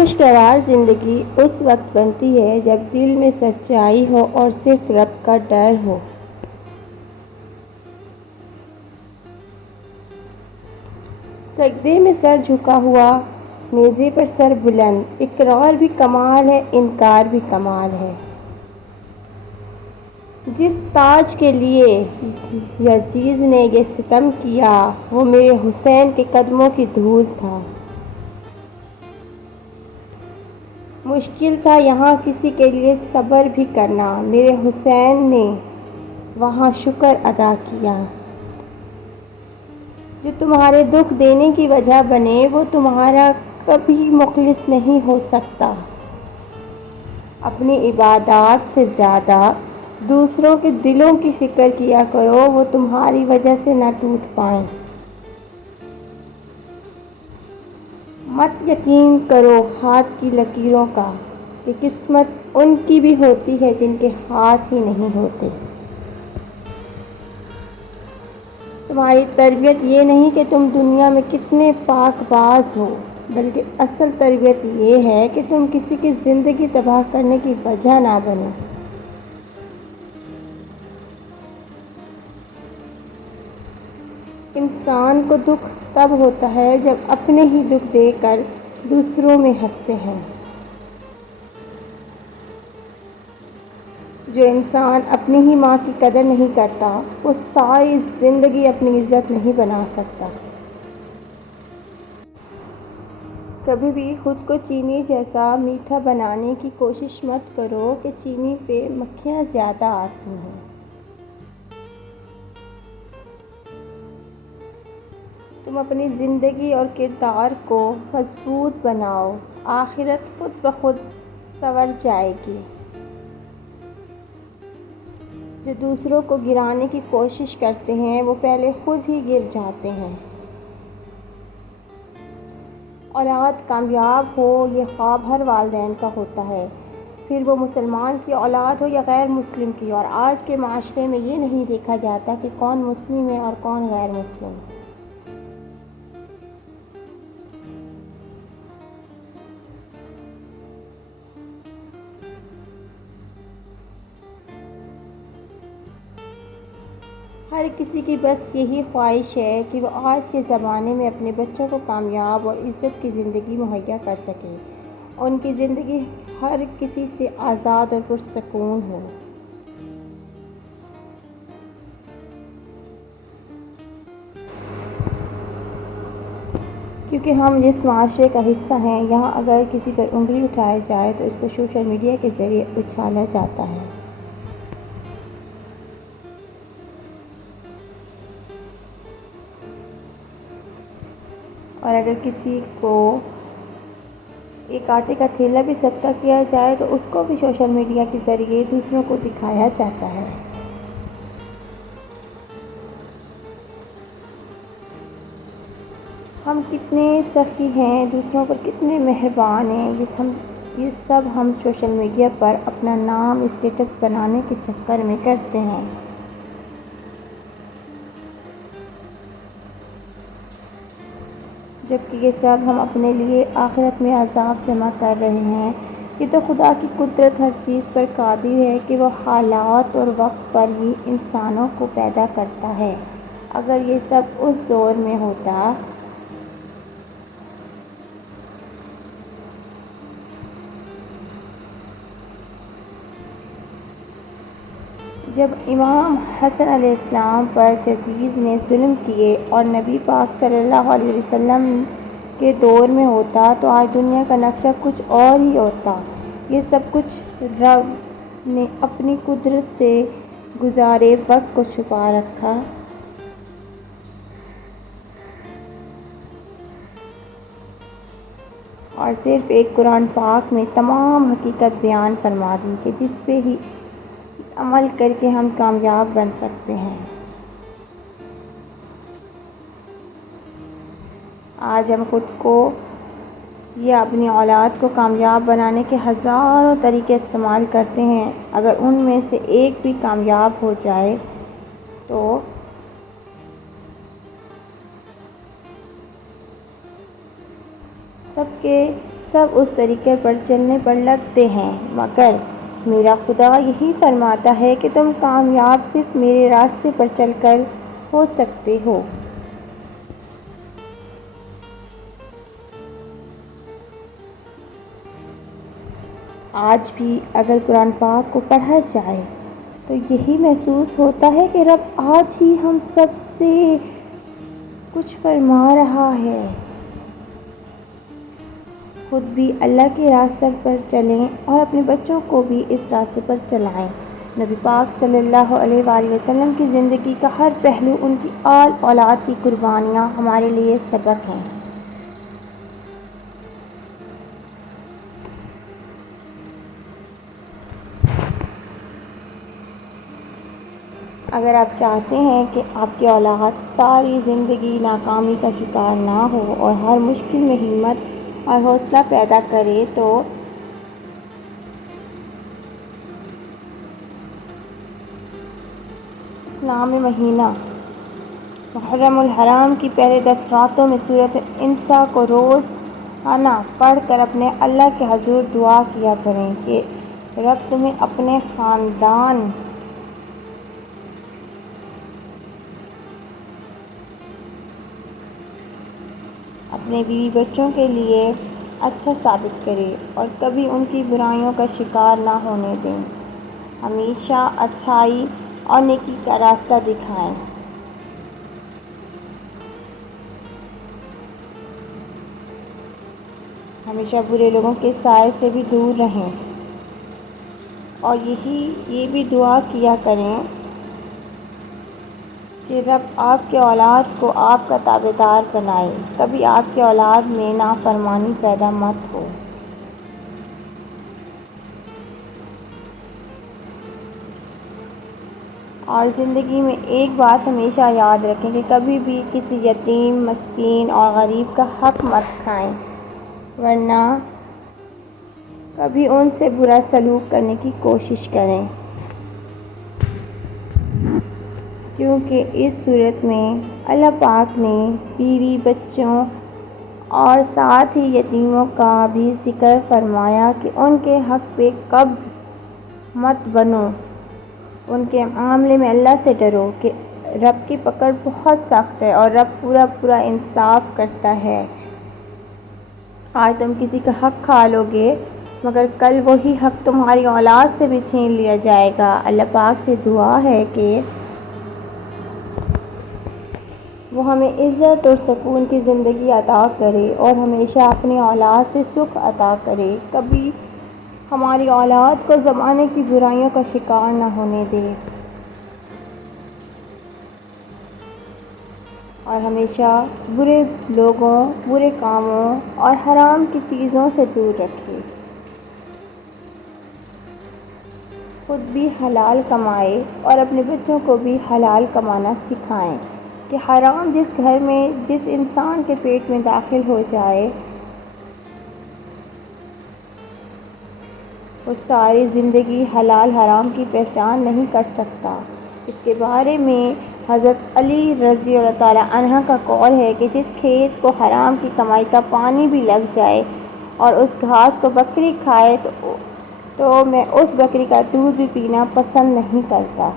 خوشگوار زندگی اس وقت بنتی ہے جب دل میں سچائی ہو اور صرف رب کا ڈر ہو۔ سجدے میں سر جھکا ہوا، نیزے پر سر بلند، اقرار بھی کمال ہے، انکار بھی کمال ہے۔ جس تاج کے لیے یزید نے یہ ستم کیا، وہ میرے حسین کے قدموں کی دھول تھا۔ مشکل تھا یہاں کسی کے لیے صبر بھی کرنا، میرے حسین نے وہاں شکر ادا کیا۔ جو تمہارے دکھ دینے کی وجہ بنے، وہ تمہارا کبھی مخلص نہیں ہو سکتا۔ اپنی عبادات سے زیادہ دوسروں کے دلوں کی فکر کیا کرو، وہ تمہاری وجہ سے نہ ٹوٹ پائیں۔ مت یقین کرو ہاتھ کی لکیروں کا، کہ قسمت ان کی بھی ہوتی ہے جن کے ہاتھ ہی نہیں ہوتے۔ تمہاری تربیت یہ نہیں کہ تم دنیا میں کتنے پاک باز ہو، بلکہ اصل تربیت یہ ہے کہ تم کسی کی زندگی تباہ کرنے کی وجہ نہ بنو۔ انسان کو دکھ تب ہوتا ہے جب اپنے ہی دکھ دیکھ کر دوسروں میں ہنستے ہیں۔ جو انسان اپنی ہی ماں کی قدر نہیں کرتا، وہ ساری زندگی اپنی عزت نہیں بنا سکتا۔ کبھی بھی خود کو چینی جیسا میٹھا بنانے کی کوشش مت کرو کہ چینی پہ مکھیاں زیادہ آتی ہیں۔ تم اپنی زندگی اور کردار کو مضبوط بناؤ، آخرت خود بخود سنور جائے گی۔ جو دوسروں کو گرانے کی کوشش کرتے ہیں، وہ پہلے خود ہی گر جاتے ہیں۔ اولاد کامیاب ہو، یہ خواب ہر والدین کا ہوتا ہے، پھر وہ مسلمان کی اولاد ہو یا غیر مسلم کی۔ اور آج کے معاشرے میں یہ نہیں دیکھا جاتا کہ کون مسلم ہے اور کون غیر مسلم۔ ہر کسی کی بس یہی خواہش ہے کہ وہ آج کے زمانے میں اپنے بچوں کو کامیاب اور عزت کی زندگی مہیا کر سکے، ان کی زندگی ہر کسی سے آزاد اور پرسکون ہو۔ کیونکہ ہم جس معاشرے کا حصہ ہیں، یہاں اگر کسی پر انگلی اٹھائی جائے تو اس کو سوشل میڈیا کے ذریعے اچھالا جاتا ہے۔ اور اگر کسی کو ایک آٹے کا تھیلا بھی صدقہ کیا جائے تو اس کو بھی سوشل میڈیا کے ذریعے دوسروں کو دکھایا جاتا ہے۔ ہم کتنے سخی ہیں، دوسروں پر کتنے مہربان ہیں، یہ سب ہم سوشل میڈیا پر اپنا نام اسٹیٹس بنانے کے چکر میں کرتے ہیں۔ جبکہ یہ سب ہم اپنے لیے آخرت میں عذاب جمع کر رہے ہیں۔ یہ تو خدا کی قدرت ہر چیز پر قادر ہے کہ وہ حالات اور وقت پر ہی انسانوں کو پیدا کرتا ہے۔ اگر یہ سب اس دور میں ہوتا جب امام حسن علیہ السلام پر یزید نے ظلم کیے اور نبی پاک صلی اللہ علیہ وسلم کے دور میں ہوتا تو آج دنیا کا نقشہ کچھ اور ہی ہوتا۔ یہ سب کچھ رب نے اپنی قدرت سے گزارے وقت کو چھپا رکھا۔ اور صرف ایک قرآن پاک میں تمام حقیقت بیان فرما دی کہ جس پہ ہی عمل کر کے ہم کامیاب بن سکتے ہیں۔ آج ہم خود کو یا اپنی اولاد کو کامیاب بنانے کے ہزاروں طریقے استعمال کرتے ہیں، اگر ان میں سے ایک بھی کامیاب ہو جائے تو سب کے سب اس طریقے پر چلنے پر لگتے ہیں، مگر میرا خدا یہی فرماتا ہے کہ تم کامیاب صرف میرے راستے پر چل کر ہو سکتے ہو۔ آج بھی اگر قرآن پاک کو پڑھا جائے تو یہی محسوس ہوتا ہے کہ رب آج ہی ہم سب سے کچھ فرما رہا ہے۔ خود بھی اللہ کے راستے پر چلیں اور اپنے بچوں کو بھی اس راستے پر چلائیں۔ نبی پاک صلی اللہ علیہ وآلہ وسلم کی زندگی کا ہر پہلو، ان کی آل اولاد کی قربانیاں ہمارے لیے سبق ہیں۔ اگر آپ چاہتے ہیں کہ آپ کی اولاد ساری زندگی ناکامی کا شکار نہ ہو اور ہر مشکل میں ہمت اور حوصلہ پیدا کرے تو اسلامی مہینہ محرم الحرام کی پہلے 10 راتوں میں سورۃ النساء کو روزانہ پڑھ کر اپنے اللہ کے حضور دعا کیا کریں کہ رب تمہیں اپنے خاندان، اپنے بیوی بچوں کے لیے اچھا ثابت کرے اور کبھی ان کی برائیوں کا شکار نہ ہونے دیں، ہمیشہ اچھائی اور نیکی کا راستہ دکھائیں۔ ہمیشہ برے لوگوں کے سائے سے بھی دور رہیں اور یہ بھی دعا کیا کریں کہ رب آپ کے اولاد کو آپ کا تابعدار بنائے، کبھی آپ کی اولاد میں نافرمانی پیدا مت ہو۔ اور زندگی میں ایک بات ہمیشہ یاد رکھیں کہ کبھی بھی کسی یتیم، مسکین اور غریب کا حق مت کھائیں، ورنہ کبھی ان سے برا سلوک کرنے کی کوشش کریں، کیونکہ اس صورت میں اللہ پاک نے بیوی بچوں اور ساتھ ہی یتیموں کا بھی ذکر فرمایا کہ ان کے حق پہ قابض مت بنو، ان کے معاملے میں اللہ سے ڈرو کہ رب کی پکڑ بہت سخت ہے اور رب پورا انصاف کرتا ہے۔ آج تم کسی کا حق کھا لو گے مگر کل وہی حق تمہاری اولاد سے بھی چھین لیا جائے گا۔ اللہ پاک سے دعا ہے کہ وہ ہمیں عزت اور سکون کی زندگی عطا کرے اور ہمیشہ اپنی اولاد سے سکھ عطا کرے، کبھی ہماری اولاد کو زمانے کی برائیوں کا شکار نہ ہونے دے اور ہمیشہ برے لوگوں، برے کاموں اور حرام کی چیزوں سے دور رکھے، خود بھی حلال کمائے اور اپنے بچوں کو بھی حلال کمانا سکھائیں کہ حرام جس گھر میں جس انسان کے پیٹ میں داخل ہو جائے وہ ساری زندگی حلال حرام کی پہچان نہیں کر سکتا۔ اس کے بارے میں حضرت علی رضی اللہ تعالیٰ عنہ کا قول ہے کہ جس کھیت کو حرام کی کمائی کا پانی بھی لگ جائے اور اس گھاس کو بکری کھائے تو میں اس بکری کا دودھ بھی پینا پسند نہیں کرتا۔